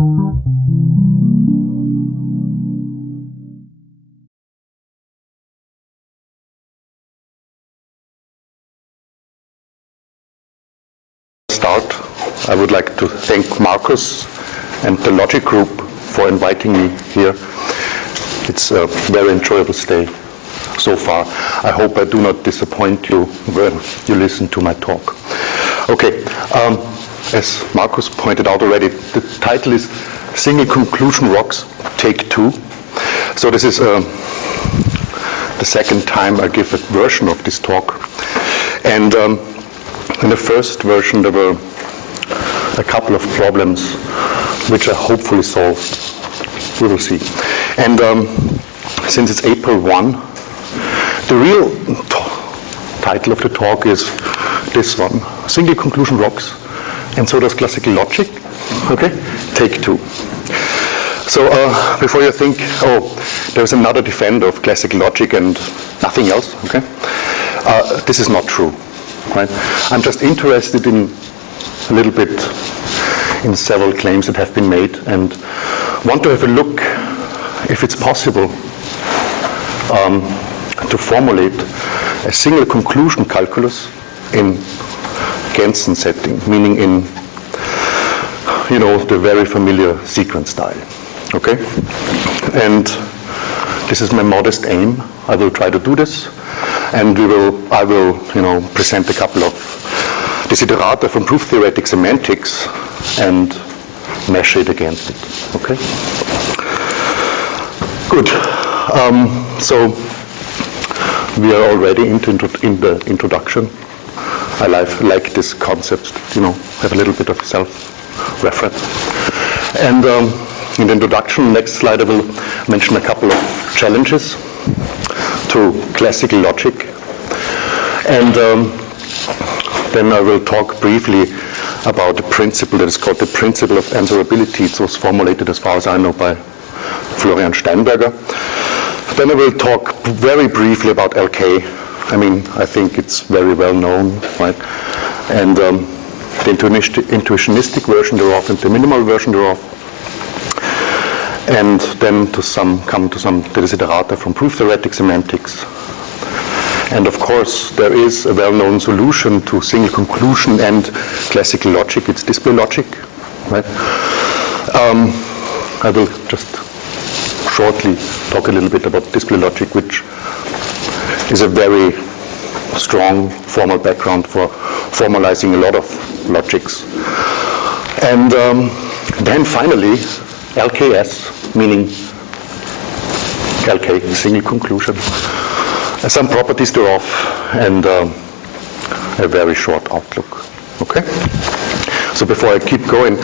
I would like to thank Markus and the Logic Group for inviting me here. It's a very enjoyable stay so far. I hope I do not disappoint you when you listen to my talk. Okay, as Markus pointed out already, the title is Single Conclusion Rocks, Take 2. So this is the second time I give a version of this talk. And in the first version there were a couple of problems which are hopefully solved. We will see. And since it's April 1, the real title of the talk is this one, Single Conclusion Rocks, and so does classical logic. Okay, take 2. So before you think, oh, there's another defender of classical logic and nothing else, okay? This is not true, right? I'm just interested in a little bit in several claims that have been made and want to have a look if it's possible to formulate a single conclusion calculus in Gensson setting, meaning in, you know, the very familiar Sequent style, okay? And this is my modest aim. I will try to do this, and I will, you know, present a couple of desiderata from proof theoretic semantics and measure it against it, okay? Good. So we are already in the introduction. I like this concept, you know, have a little bit of self-reference. And in the introduction, next slide, I will mention a couple of challenges to classical logic. And then I will talk briefly about the principle that is called the principle of answerability. It was formulated, as far as I know, by Florian Steinberger. Then I will talk very briefly about LK. I mean, I think it's very well known, right? And the intuitionistic version thereof and the minimal version thereof. And then come to some desiderata from proof theoretic semantics. And of course, there is a well-known solution to single conclusion and classical logic. It's display logic, right? I will just shortly talk a little bit about display logic, which is a very strong formal background for formalizing a lot of logics. And then finally, LKS, meaning LK, single conclusion, some properties thereof, and a very short outlook. Okay? So before I keep going,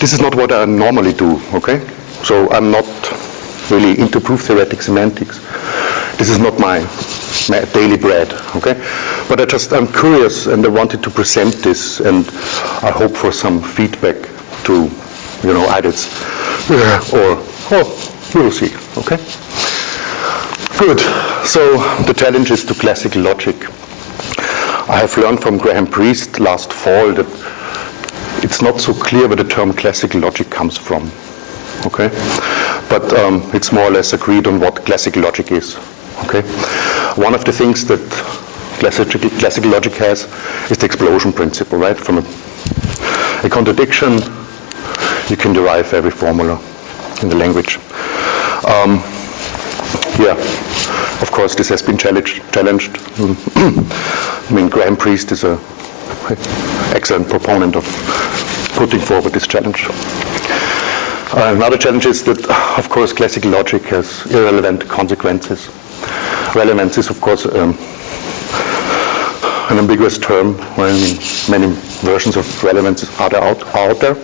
this is not what I normally do, okay? So I'm not really into proof theoretic semantics. This is not my daily bread, okay? But I'm curious and I wanted to present this, and I hope for some feedback to, you know, add it, or we will see, okay? Good. So the challenges to classical logic. I have learned from Graham Priest last fall that it's not so clear where the term classical logic comes from, okay? But it's more or less agreed on what classical logic is, okay? One of the things that classical logic has is the explosion principle, right? From a contradiction, you can derive every formula in the language. Yeah, of course, this has been challenged. I mean, Graham Priest is an excellent proponent of putting forward this challenge. Another challenge is that, of course, classical logic has irrelevant consequences. Relevance is, of course, an ambiguous term. Well, I mean, many versions of relevance are out there.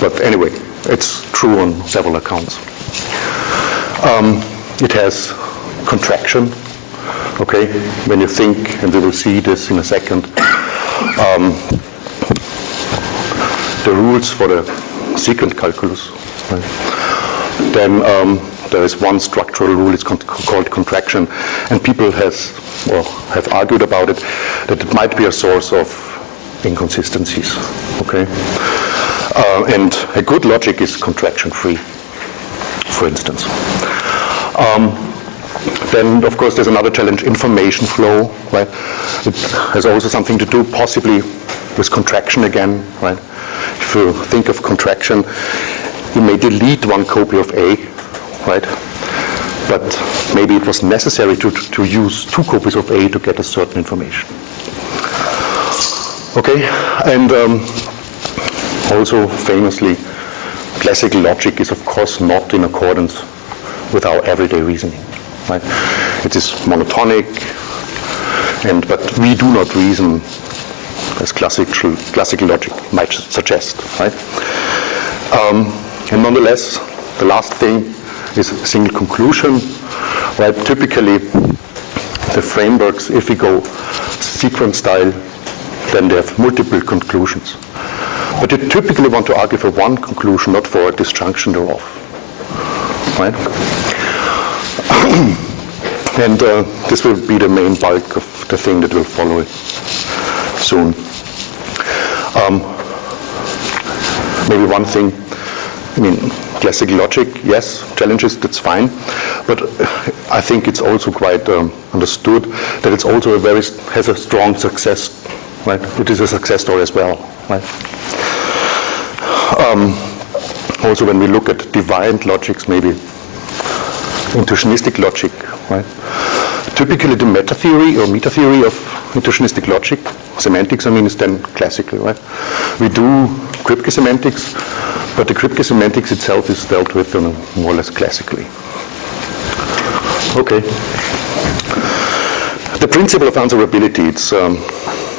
But anyway, it's true on several accounts. It has contraction, okay? When you think, and we will see this in a second, the rules for the Sequent calculus, right? Then there is one structural rule, it's called contraction, and people have argued about it, that it might be a source of inconsistencies, okay? And a good logic is contraction-free, for instance. Then, of course, there's another challenge, information flow, right? It has also something to do possibly with contraction again, right? If you think of contraction, you may delete one copy of A, right? But maybe it was necessary to use two copies of A to get a certain information. Okay, and also famously, classical logic is of course not in accordance with our everyday reasoning, right? It is monotonic, but we do not reason as classical logic might suggest, right? And nonetheless, the last thing is single conclusion, right? Typically, the frameworks, if we go sequence style, then they have multiple conclusions. But you typically want to argue for one conclusion, not for a disjunction thereof, right? And this will be the main bulk of the thing that will follow it soon. Maybe one thing, I mean, classical logic, yes, challenges, that's fine, but I think it's also quite understood that it's also has a strong success, right? It is a success story as well, right? Also, when we look at deviant logics, maybe intuitionistic logic, right? Typically, the meta theory of intuitionistic logic, semantics, I mean, is then classical, right? We do Kripke semantics, but the Kripke semantics itself is dealt with more or less classically. Okay. The principle of answerability, it's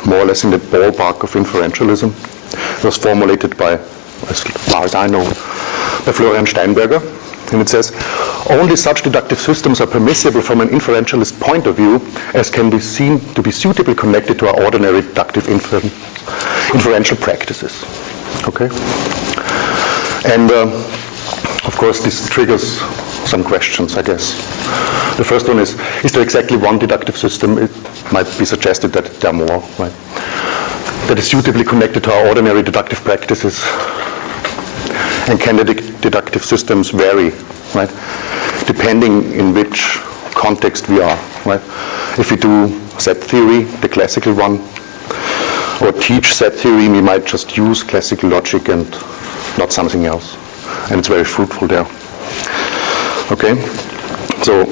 more or less in the ballpark of inferentialism. It was formulated by, as far as I know, by Florian Steinberger. And it says, only such deductive systems are permissible from an inferentialist point of view as can be seen to be suitably connected to our ordinary deductive inferential practices. Okay? And of course this triggers some questions, I guess. The first one is there exactly one deductive system? It might be suggested that there are more, right? That is suitably connected to our ordinary deductive practices. And can the deductive systems vary, right? Depending in which context we are, right? If we do set theory, the classical one, or teach set theory, we might just use classical logic and not something else. And it's very fruitful there. Okay? So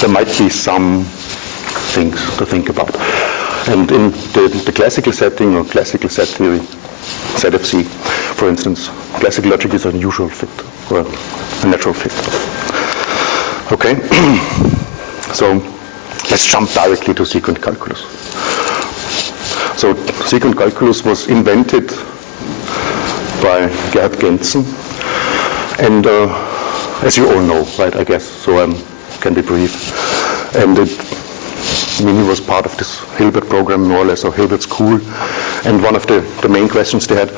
there might be some things to think about. And in the classical setting or classical set theory, ZFC, for instance, classical logic is an usual fit, or a natural fit. Okay? So let's jump directly to sequent calculus. So sequent calculus was invented by Gerhard Gensson, and as you all know, right, I guess, so I can be brief. And he was part of this Hilbert program, more or less, or Hilbert school. And one of the main questions they had,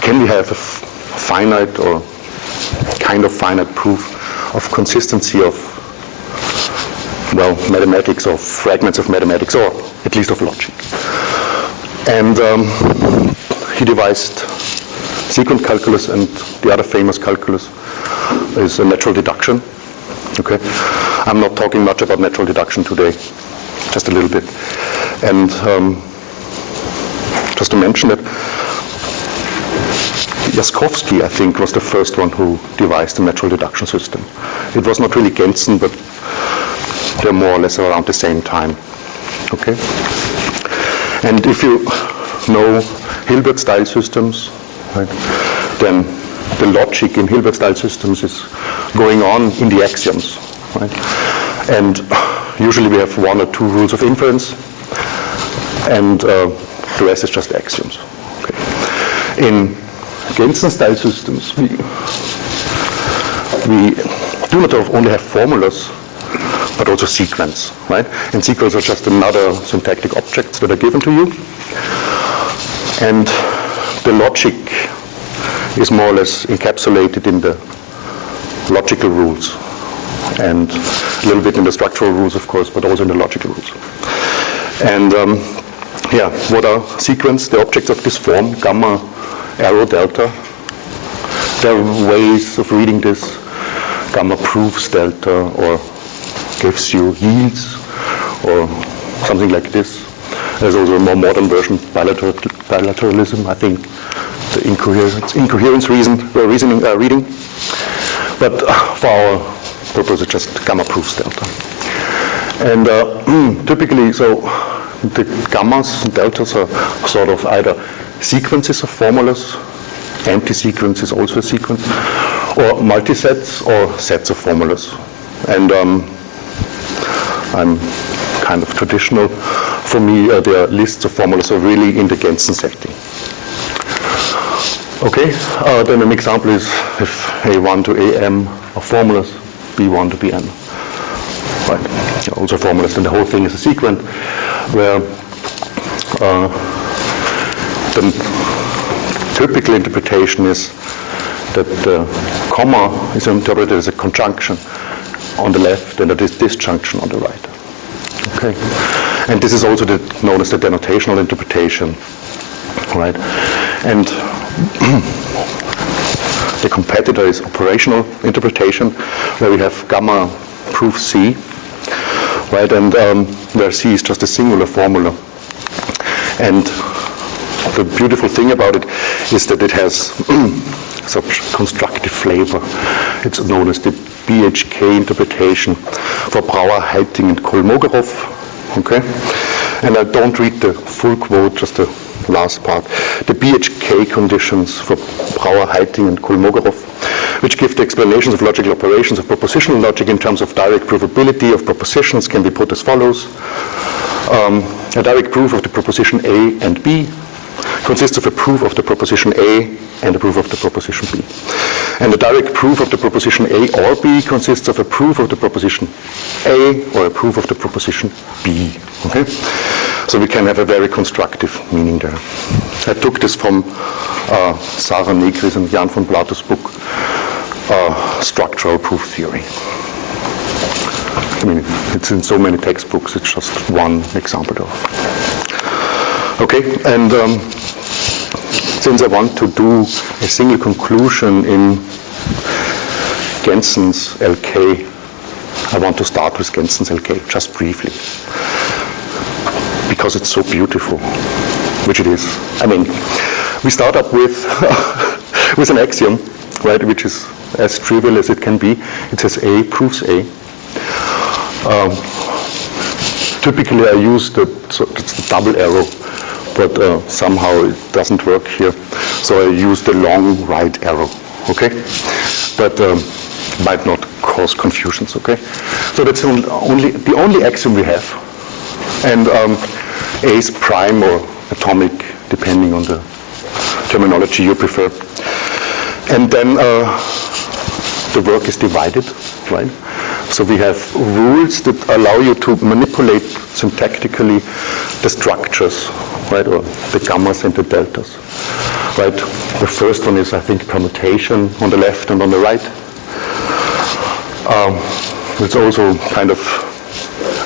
can we have a finite or kind of finite proof of consistency of, well, mathematics or fragments of mathematics, or at least of logic? And he devised sequent calculus, and the other famous calculus is natural deduction. Okay, I'm not talking much about natural deduction today, just a little bit. And just to mention that Jaskowski, I think, was the first one who devised the natural deduction system. It was not really Gensson, but they're more or less around the same time. Okay? And if you know Hilbert-style systems, right, then the logic in Hilbert-style systems is going on in the axioms, right? And usually we have one or two rules of inference, and the rest is just axioms. Okay. In Gensson-style systems, we do not only have formulas, but also sequence, right? And sequence are just another syntactic objects that are given to you, and the logic is more or less encapsulated in the logical rules, and a little bit in the structural rules, of course, but also in the logical rules. And what are sequence? The objects of this form, gamma arrow delta. There are ways of reading this. Gamma proves delta, or gives you yields, or something like this. There's also a more modern version, bilateralism, I think, the incoherence reading. But for our purpose, it's just gamma proves delta. And typically, so the gammas and deltas are sort of either sequences of formulas, empty sequence is also a sequence, or multisets or sets of formulas. And I'm kind of traditional. For me, the lists of formulas are really in the Gensson setting. Okay, then an example is if A1 to AM are formulas, B1 to Bn. Right, also formulas, then the whole thing is a sequent where the typical interpretation is that the comma is interpreted as a conjunction on the left and a disjunction on the right. Okay, and this is also known as the denotational interpretation, right? And the competitor is operational interpretation, where we have gamma proves C, right? And where C is just a singular formula. And the beautiful thing about it is that it has such constructive flavor. It's known as the BHK interpretation for Brouwer, Heiting, and Kolmogorov. Okay, and I don't read the full quote, just the last part. The BHK conditions for Brouwer, Heiting, and Kolmogorov, which give the explanations of logical operations of propositional logic in terms of direct provability of propositions, can be put as follows. A direct proof of the proposition A and B consists of a proof of the proposition A and a proof of the proposition B. And the direct proof of the proposition A or B consists of a proof of the proposition A or a proof of the proposition B. Okay? So we can have a very constructive meaning there. I took this from Sarah Negris and Jan von Plato's book, Structural Proof Theory. I mean, it's in so many textbooks, it's just one example though. Okay, and since I want to do a single conclusion in Gensson's LK, I want to start with Gensson's LK, just briefly, because it's so beautiful, which it is. I mean, we start up with with an axiom, right, which is as trivial as it can be. It says A proves A. Typically I use it's the double arrow, but somehow it doesn't work here, so I use the long right arrow, okay? But might not cause confusions, okay? So that's the only axiom we have, and A is prime or atomic, depending on the terminology you prefer. And then the work is divided, right? So we have rules that allow you to manipulate syntactically the structures, right, or the gammas and the deltas, right? The first one is, I think, permutation on the left and on the right. It also kind of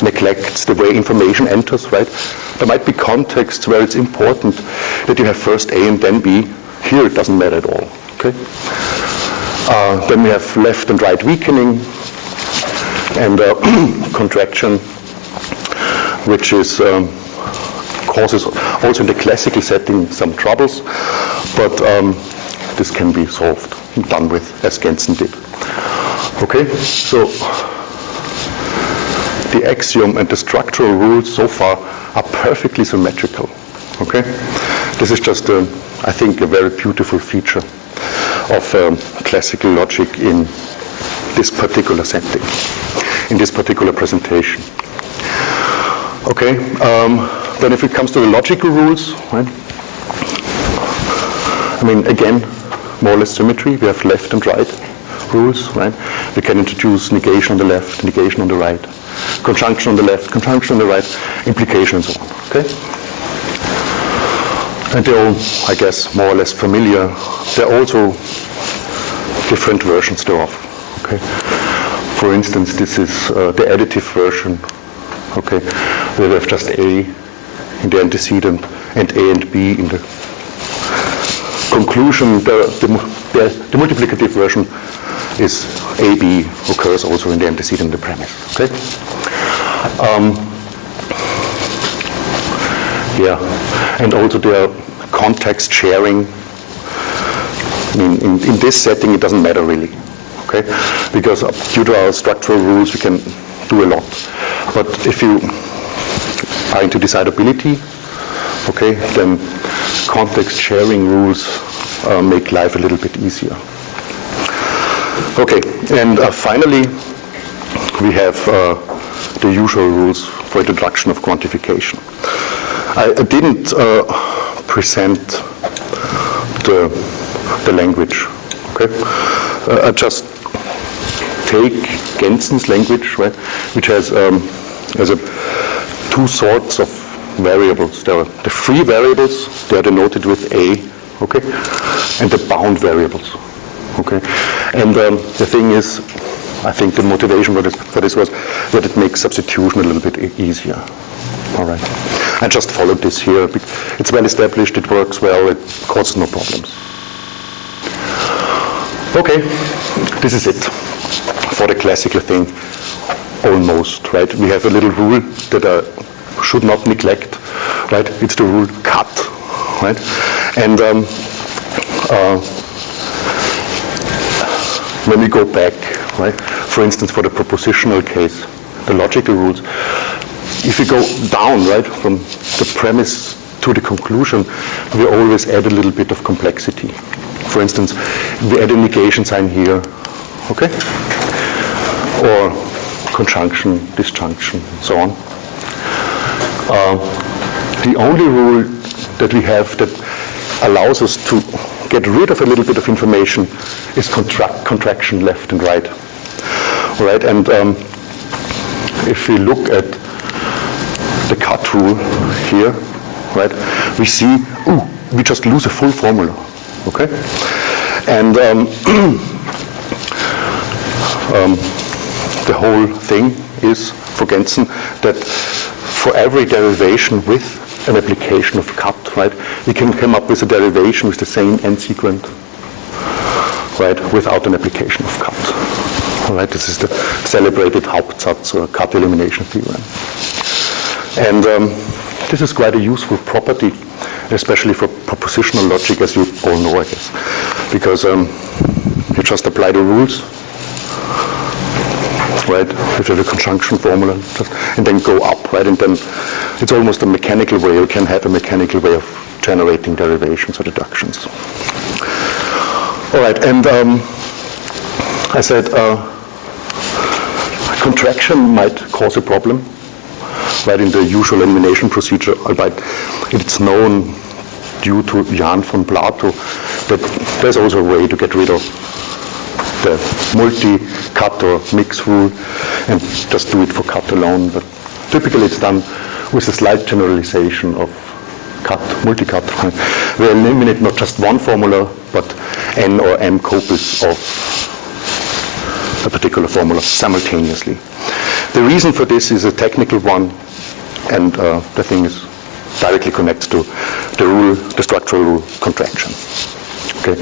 neglects the way information enters, right? There might be contexts where it's important that you have first A and then B. Here it doesn't matter at all, okay? Then we have left and right weakening, and contraction, which is causes also in the classical setting some troubles, but this can be solved and done with as Gensson did. Okay, so the axiom and the structural rules so far are perfectly symmetrical. Okay, this is just I think a very beautiful feature of classical logic in this particular setting, in this particular presentation. Okay, then if it comes to the logical rules, right? I mean, again, more or less symmetry. We have left and right rules, right? We can introduce negation on the left, negation on the right, conjunction on the left, conjunction on the right, implication and so on, okay? And they're all, I guess, more or less familiar. There are also different versions thereof, okay? For instance, this is the additive version, okay? Where we have just A in the antecedent and A and B in the conclusion, the multiplicative version is AB occurs also in the antecedent and the premise. Okay. And also the context sharing. I mean, in this setting, it doesn't matter really. Okay, because due to our structural rules, we can do a lot. But if you are into decidability, okay, then context sharing rules make life a little bit easier. Okay, and finally, we have the usual rules for introduction of quantification. I didn't present the language. Okay, I just take Gensson's language, right, which has two sorts of variables. There are the free variables, they are denoted with A, okay, and the bound variables, okay. And the thing is, I think the motivation for this was that it makes substitution a little bit easier. All right. I just followed this here. It's well established, it works well, it causes no problems. Okay, this is it for the classical thing, almost, right? We have a little rule that I should not neglect, right? It's the rule cut, right? And when we go back, right, for instance, for the propositional case, the logical rules, if we go down, right, from the premise to the conclusion, we always add a little bit of complexity. For instance, we add a negation sign here, okay? Or conjunction, disjunction, so on. The only rule that we have that allows us to get rid of a little bit of information is contraction left and right. All right, and if we look at the cut rule here, right, we see, we just lose a full formula. Okay, and the whole thing is for Gensson that for every derivation with an application of cut, right, we can come up with a derivation with the same end sequent, right, without an application of cut. All right, this is the celebrated Hauptsatz or cut elimination theorem, and this is quite a useful property, especially for propositional logic, as you all know, I guess, because you just apply the rules, right, if you have a conjunction formula, and then go up, right, and then it's almost a mechanical way. You can have a mechanical way of generating derivations or deductions. All right, and I said contraction might cause a problem, right, in the usual elimination procedure, albeit it's known due to Jan von Plato that there's also a way to get rid of the multi-cut or mix rule and just do it for cut alone. But typically it's done with a slight generalization of cut, multi-cut. We eliminate not just one formula, but n or m copies of a particular formula simultaneously. The reason for this is a technical one, and the thing is directly connects to the rule, the structural rule, contraction. Okay,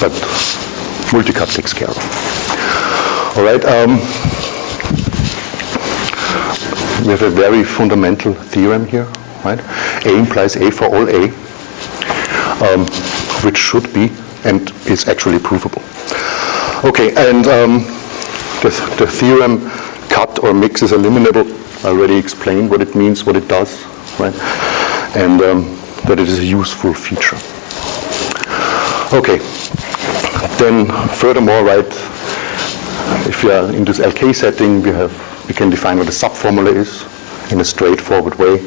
but multi-cut takes care of. All right, we have a very fundamental theorem here, right? A implies A for all A, which should be and is actually provable. Okay, and the theorem cut or mix is eliminable. I already explained what it means, what it does, right? And that it is a useful feature. Okay, then furthermore, right, if you are in this LK setting, we can define what a subformula is in a straightforward way.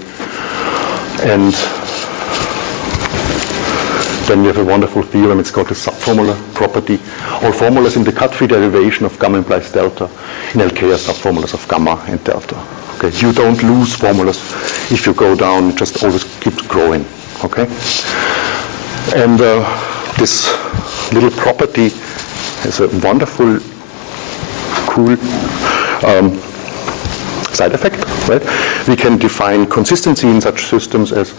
And then we have a wonderful theorem, it's called the subformula property. All formulas in the cut-free derivation of gamma implies delta in LK are subformulas of gamma and delta. Okay, you don't lose formulas if you go down, it just always keeps growing. Okay, and this little property has a wonderful, cool side effect, right? We can define consistency in such systems as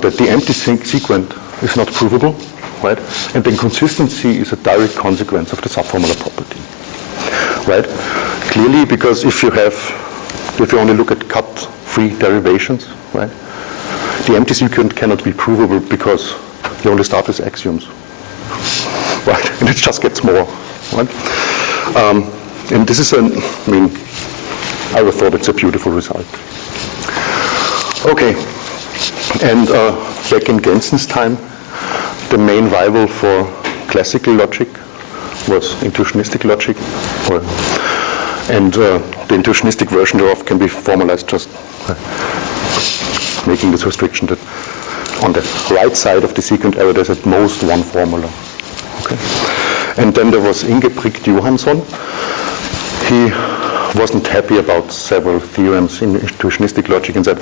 that the empty sequent is not provable, right? And then consistency is a direct consequence of the subformular property, right? Clearly, because if you only look at cut-free derivations, right? The empty sequent cannot be provable because you only start with axioms, right? And it just gets more, right? And this is I would thought it's a beautiful result. Okay, and back in Gensson's time, the main rival for classical logic was intuitionistic logic, and the intuitionistic version thereof can be formalized just making this restriction that on the right side of the sequent error there's at most one formula. Okay. And then there was Ingebrigt Johansson. He wasn't happy about several theorems in intuitionistic logic and said,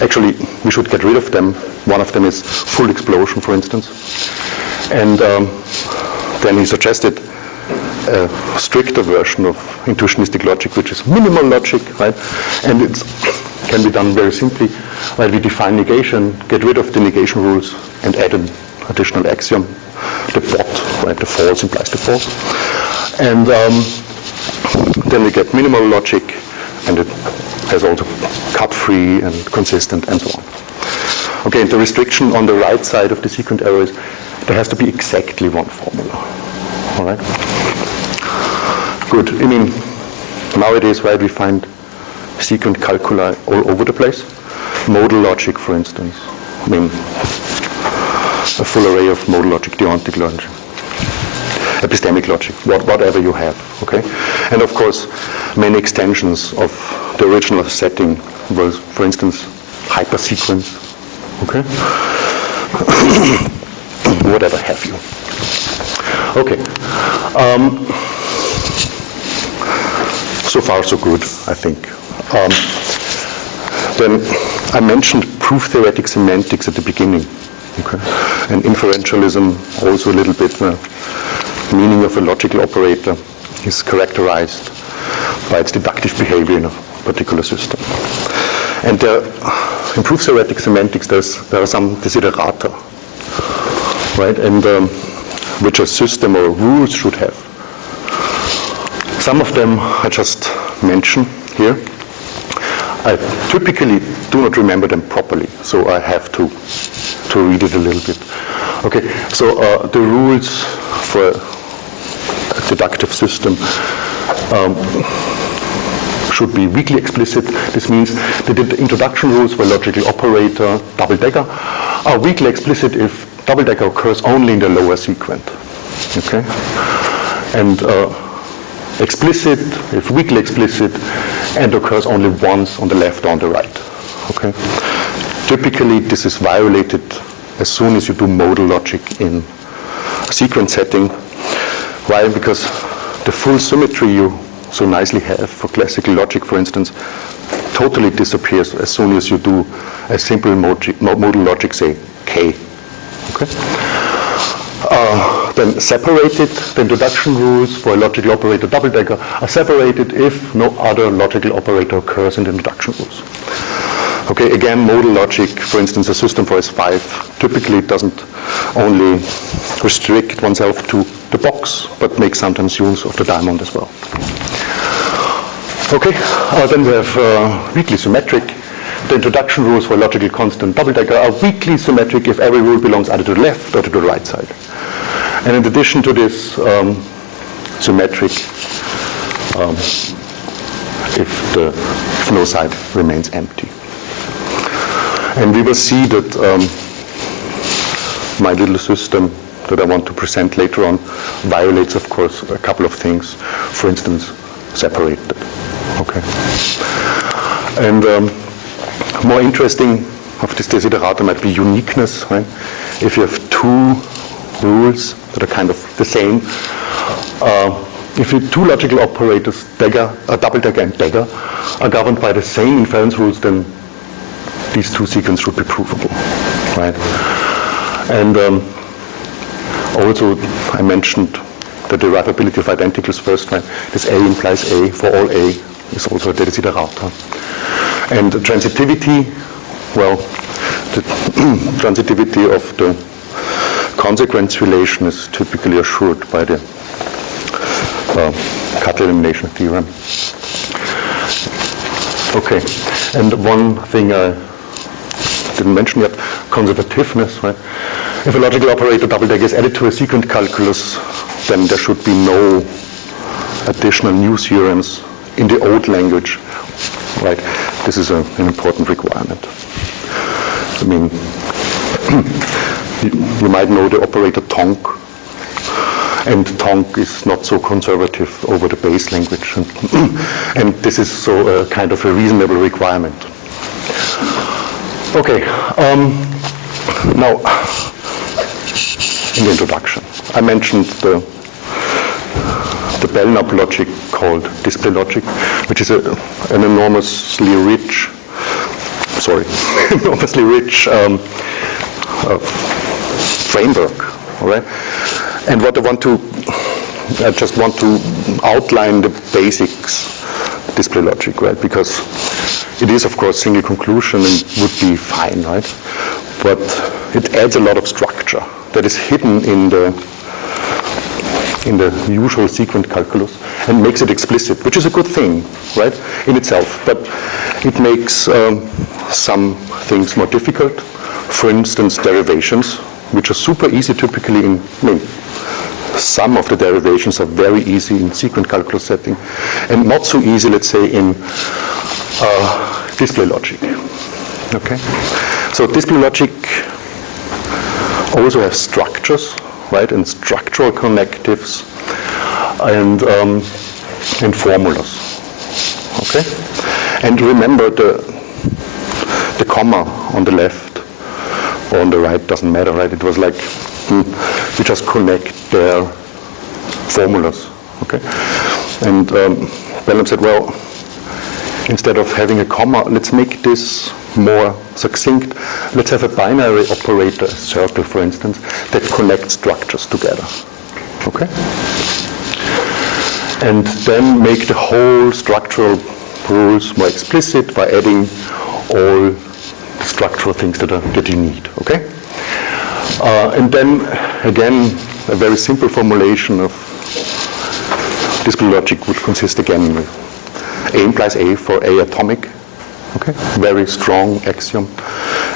actually, we should get rid of them. One of them is full explosion, for instance. And then he suggested a stricter version of intuitionistic logic, which is minimal logic, right? And it can be done very simply, while we define negation, get rid of the negation rules, and add an additional axiom. The bot, right? The false implies the false. And then we get minimal logic, and it has also cut-free and consistent and so on. Okay, and the restriction on the right side of the sequent error is there has to be exactly one formula. All right? Good. I mean, nowadays, right, we find sequent calculi all over the place. Modal logic, for instance. I mean, a full array of modal logic, deontic logic, epistemic logic, whatever you have, okay? And of course, many extensions of the original setting was, for instance, hypersequence, okay? Whatever have you. Okay. So far, so good, I think. Then I mentioned proof-theoretic semantics at the beginning, okay? And inferentialism also a little bit. Meaning of a logical operator is characterized by its deductive behavior in a particular system. And in proof-theoretic semantics, there are some desiderata, right? And which a system or rules should have. Some of them I just mention here. I typically do not remember them properly, so I have to read it a little bit. Okay, so the rules for a deductive system should be weakly explicit. This means that the introduction rules for logical operator double-decker are weakly explicit if double-decker occurs only in the lower sequent. Okay, and explicit if weakly explicit and occurs only once on the left or on the right. Okay, typically this is violated as soon as you do modal logic in a sequent setting. Why? Because the full symmetry you so nicely have for classical logic, for instance, totally disappears as soon as you do a simple modal logic, say K. Okay. Then separated, the introduction rules for a logical operator double-decker are separated if no other logical operator occurs in the introduction rules. Okay, again, modal logic, for instance, a system for S5 typically doesn't only restrict oneself to the box, but makes sometimes use of the diamond as well. Okay, then we have weakly symmetric. The introduction rules for logical constant double-decker are weakly symmetric if every rule belongs either to the left or to the right side. And in addition to this, symmetric if no side remains empty. And we will see that my little system that I want to present later on violates, of course, a couple of things. For instance, separated. Okay. And more interesting of this desiderata might be uniqueness, right? If you have two rules that are kind of the same, if you two logical operators, double-decker and dagger, are governed by the same inference rules, then these two sequences should be provable, right? And also I mentioned the derivability of identicals first, right? This A implies A for all A is also a desiderata. And the transitivity, well, the transitivity of the consequence relation is typically assured by the cut elimination theorem. Okay, and one thing I didn't mention yet, conservativeness, right? If a logical operator double dagger is added to a sequent calculus, then there should be no additional new theorems in the old language, right? This is an important requirement. I mean, you might know the operator tonk, and tonk is not so conservative over the base language, and this is so kind of a reasonable requirement. Okay, now in the introduction, I mentioned the Belknap logic called display logic, which is an enormously rich framework, all right? And what I just want to outline the basics of display logic, right? Because it is, of course, single conclusion and would be fine, right? But it adds a lot of structure that is hidden in the usual sequent calculus and makes it explicit, which is a good thing, right, in itself. But it makes some things more difficult. For instance, derivations, which are super easy typically some of the derivations are very easy in sequent calculus setting, and not so easy, let's say, in display logic. Okay, so display logic also has structures, right, and structural connectives, and formulas. Okay, and remember the comma on the left or on the right doesn't matter, right? It was like we just connect their formulas. Okay, and Belknap said, well, instead of having a comma, let's make this more succinct. Let's have a binary operator, a circle, for instance, that connects structures together. Okay? And then make the whole structural rules more explicit by adding all the structural things that you need. Okay? And then, again, a very simple formulation of display logic would consist again with A implies A for A atomic. Okay, very strong axiom.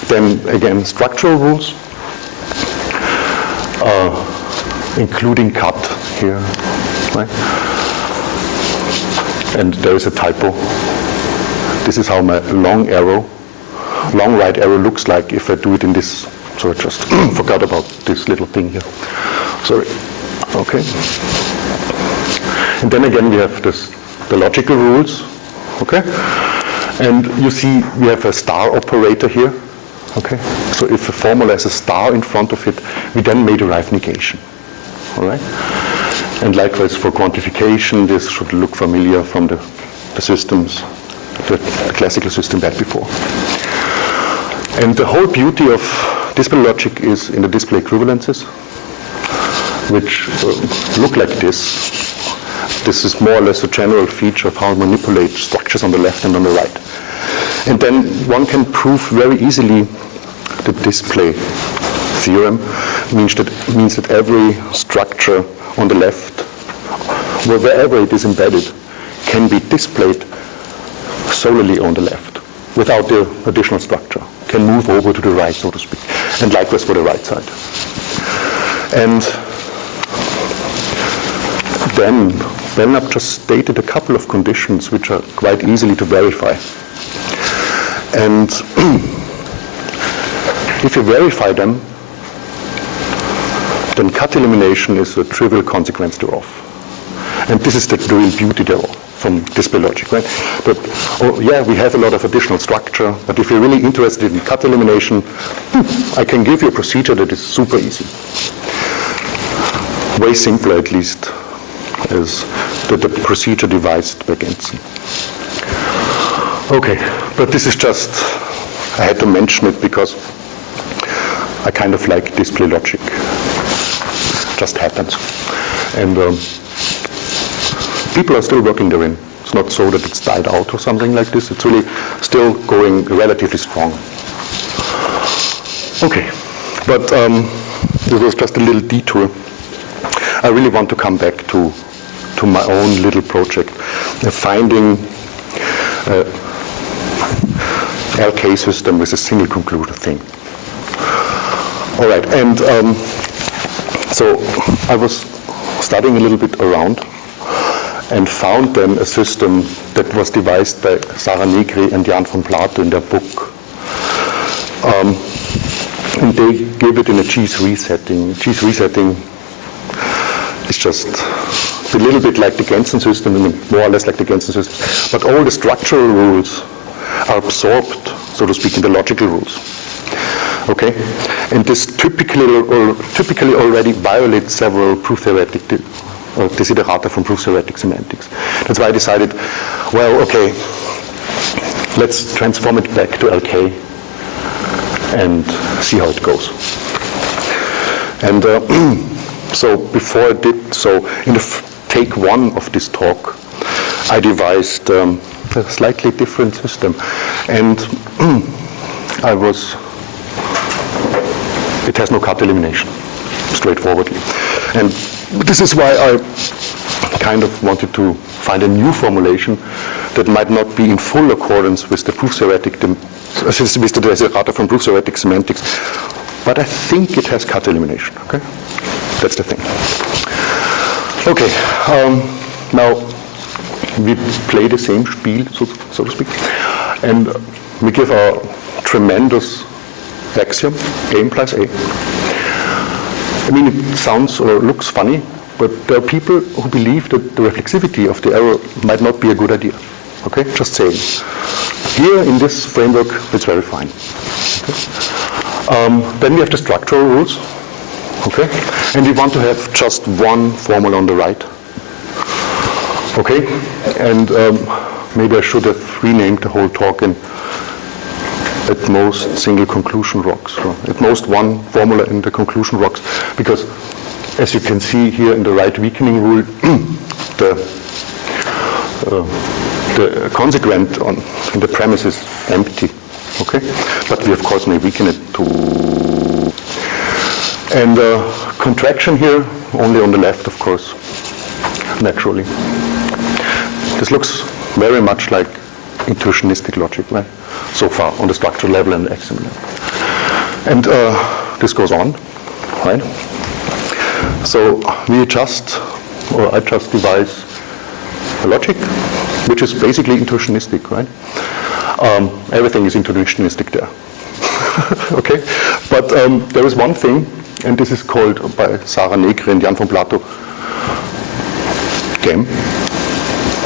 Then again, structural rules, including cut here, right? And there is a typo. This is how my long right arrow looks like if I do it in this. So I just forgot about this little thing here. Sorry. Okay. And then again, we have the logical rules. Okay. And you see we have a star operator here. Okay. So if a formula has a star in front of it, we then may derive negation. All right. And likewise for quantification, this should look familiar from the systems, the classical system we had before. And the whole beauty of display logic is in the display equivalences, which look like this. This is more or less a general feature of how to manipulate structures on the left and on the right. And then one can prove very easily the display theorem. Means that every structure on the left, wherever it is embedded, can be displayed solely on the left without the additional structure. Can move over to the right, so to speak. And likewise for the right side. And then Belknap just stated a couple of conditions which are quite easily to verify. And if you verify them, then cut elimination is a trivial consequence thereof. And this is the real beauty thereof from display logic, right? But yeah, we have a lot of additional structure, but if you're really interested in cut elimination, I can give you a procedure that is super easy. Way simpler, at least, as the procedure devised by Gensson. Okay, but this is just, I had to mention it because I kind of like display logic. Just happens. And people are still working therein. It's not so that it's died out or something like this. It's really still going relatively strong. Okay, But this was just a little detour. I really want to come back to my own little project, finding LK system with a single conclusion thing. All right, and so I was studying a little bit around and found then a system that was devised by Sarah Negri and Jan von Plato in their book. And they gave it in a G3 setting. G3 setting is just a little bit like the Gensson system, more or less like the Gensson system, but all the structural rules are absorbed, so to speak, in the logical rules. Okay? And this typically already violates several proof-theoretic desiderata from proof-theoretic semantics. That's why I decided, well, okay, let's transform it back to LK and see how it goes. And so before I did so, in the take one of this talk, I devised a slightly different system. And it has no cut elimination, straightforwardly. And this is why I kind of wanted to find a new formulation that might not be in full accordance with the proof-theoretic, with the desiderata from proof-theoretic semantics, but I think it has cut elimination, okay? That's the thing. Okay, now we play the same spiel, so to speak, and we give a tremendous axiom, A implies A. I mean, it sounds or looks funny, but there are people who believe that the reflexivity of the error might not be a good idea. Okay, just saying. Here in this framework, it's very fine. Okay? Then we have the structural rules. Okay, and we want to have just one formula on the right. Okay, and maybe I should have renamed the whole talk in at most single conclusion rocks. So at most one formula in the conclusion rocks, because as you can see here in the right weakening rule, the consequent in the premise is empty. Okay, but we of course may weaken it to. And contraction here only on the left, of course, naturally. This looks very much like intuitionistic logic, right? So far on the structural level and the axiom level. And this goes on, right? So I just devise a logic which is basically intuitionistic, right? Everything is intuitionistic there. Okay? But there is one thing, and this is called by Sarah Negri and Jan von Plato GEM,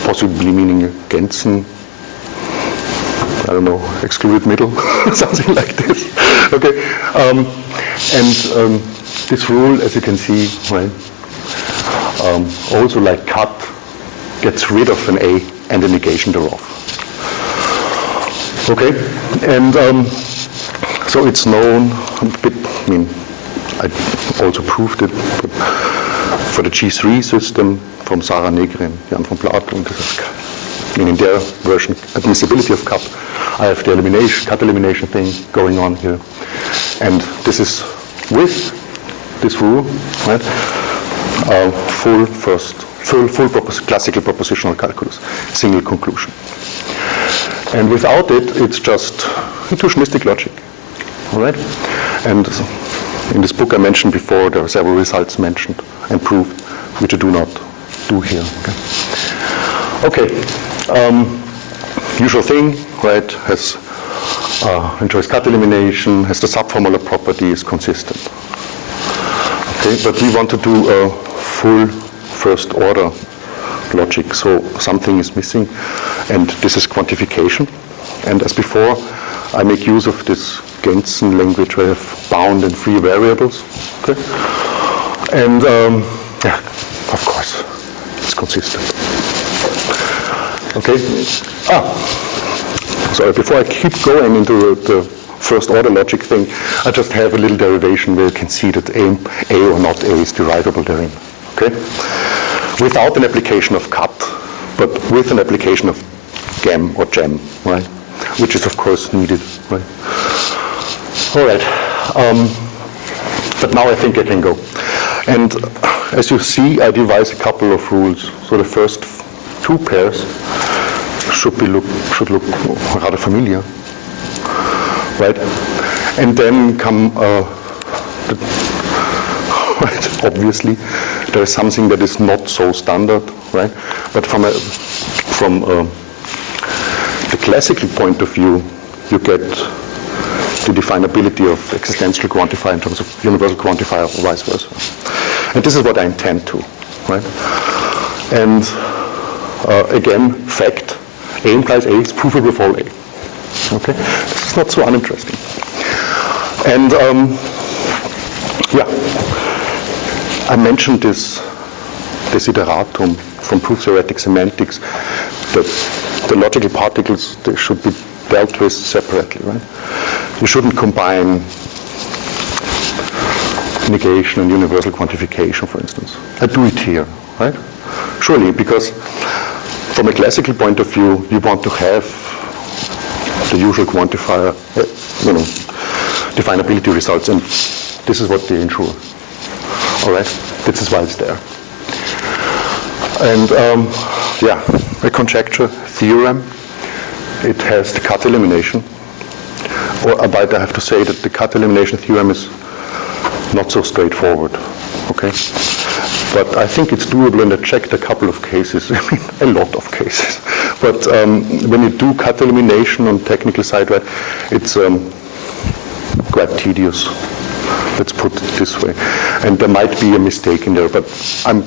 possibly meaning Gensson, I don't know, excluded middle, something like this. Okay, and this rule, as you can see, right, also like cut, gets rid of an A and a negation thereof. Okay, and so it's known, I also proved it for the G3 system from Sarah Negri and Jan von Plato, and this is, in their version, admissibility of cut. I have the cut elimination thing going on here, and this is with this rule, right? Full classical propositional calculus, single conclusion. And without it, it's just intuitionistic logic, all right? And in this book I mentioned before, there are several results mentioned and proved, which I do not do here. Okay. Usual thing, right? Enjoys cut elimination, has the subformula property, is consistent. Okay, but we want to do a full first order logic, so something is missing, and this is quantification. And as before, I make use of this Gensson language where I have bound and free variables. Okay, and yeah, of course, it's consistent. Okay. Sorry, before I keep going into the first order logic thing, I just have a little derivation where you can see that A or not A is derivable therein. Okay? Without an application of cut, but with an application of gem or gem, right? Which is of course needed, right? All right. But now I think I can go. And as you see, I devise a couple of rules. So the first two pairs should look rather familiar, right? And then come, right, obviously, there is something that is not so standard, right? But from the classical point of view, you get the definability of existential quantifier in terms of universal quantifier or vice versa. And this is what I intend to, right? And again, fact, A implies A is provable for all A. Okay? This is not so uninteresting. And yeah, I mentioned this desideratum from proof theoretic semantics, that the logical particles, they should be dealt with separately, right? You shouldn't combine negation and universal quantification, for instance. I do it here, right? Surely, because from a classical point of view, you want to have the usual quantifier, definability results, and this is what they ensure. All right, this is why it's there. And yeah, a conjecture theorem. It has the cut elimination. But I have to say that the cut elimination theorem is not so straightforward. Okay, but I think it's doable, and I checked a couple of cases. I mean, a lot of cases. But when you do cut elimination on technical side, right, it's quite tedious. Let's put it this way. And there might be a mistake in there, but I'm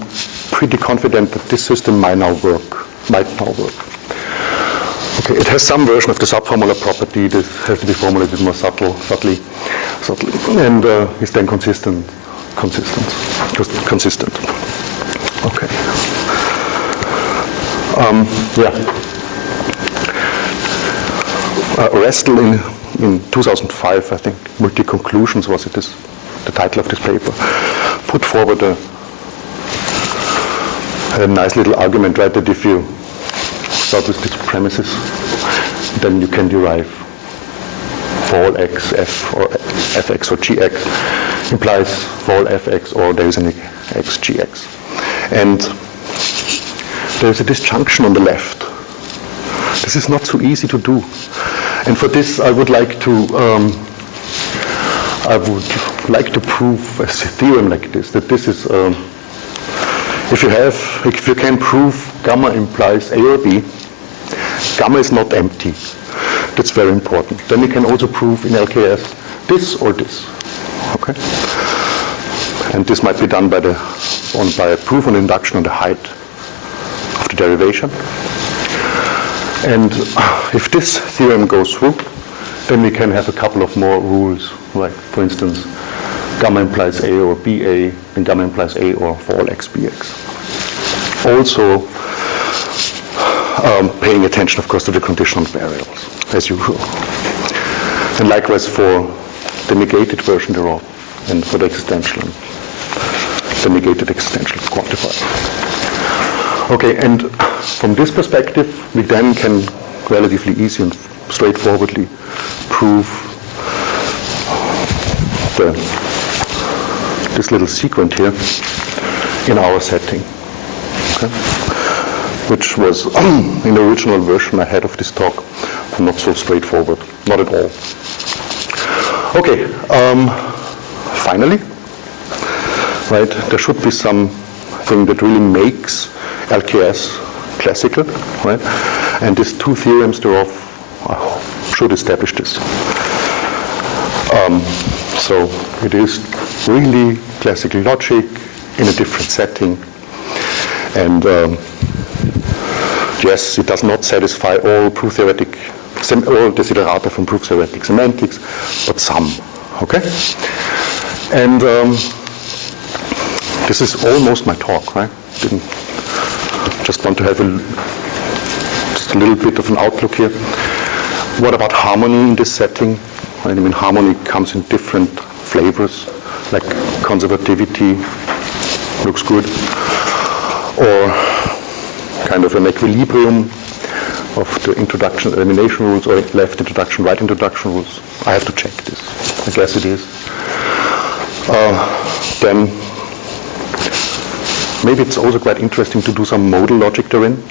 pretty confident that this system might now work. Okay, it has some version of the subformular property that has to be formulated more subtly, and is then consistent. Okay. Yeah. Gratzl in 2005, I think, Multi-Conclusions was it, the title of this paper, put forward a nice little argument, right, that if you start with these premises, then you can derive for all x, f, or fx or gx implies for all fx, or there is an x, gx. And there is a disjunction on the left. This is not so easy to do. And for this, I would like to prove a theorem like this, that this is, if you can prove gamma implies A or B, gamma is not empty. That's very important. Then you can also prove in LKS this or this. Okay? And this might be done by a proof on induction on the height of the derivation. And if this theorem goes through, then we can have a couple of more rules, like for instance, gamma implies A or BA, and gamma implies A or for all x, bx. Also, paying attention, of course, to the conditional variables, as usual. And likewise for the negated version thereof, and for the negated existential quantifier. Okay, and from this perspective, we then can relatively easy and straightforwardly prove this little sequent here in our setting. Okay? Which was, in the original version I had of this talk, not so straightforward, not at all. Okay, finally, right, there should be something that really makes LKS classical, right? And these two theorems thereof should establish this. So it is really classical logic in a different setting, and yes, it does not satisfy all proof theoretic, all desiderata from proof theoretic semantics, but some. Okay, and this is almost my talk, right? Just want to have just a little bit of an outlook here. What about harmony in this setting? I mean, harmony comes in different flavors, like conservativity looks good, or kind of an equilibrium of the introduction elimination rules, or left introduction, right introduction rules. I have to check this. I guess it is. Then maybe it's also quite interesting to do some modal logic therein.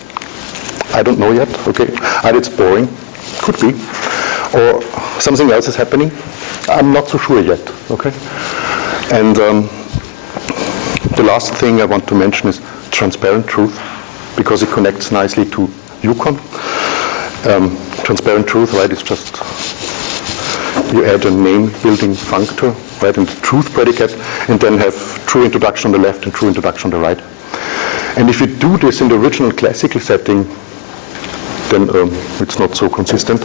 I don't know yet, okay. Either it's boring, could be, or something else is happening. I'm not so sure yet, okay. And the last thing I want to mention is transparent truth, because it connects nicely to UConn. Transparent truth, right, is just you add a name-building functor, right, and the truth predicate, and then have true introduction on the left and true introduction on the right. And if you do this in the original classical setting, then it's not so consistent.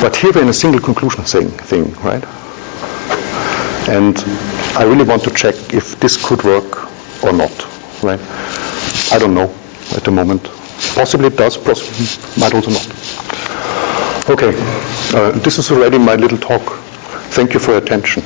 But here we're in a single conclusion thing, right? And I really want to check if this could work or not, right? I don't know at the moment. Possibly it does, possibly might also not. Okay, this is already my little talk. Thank you for your attention.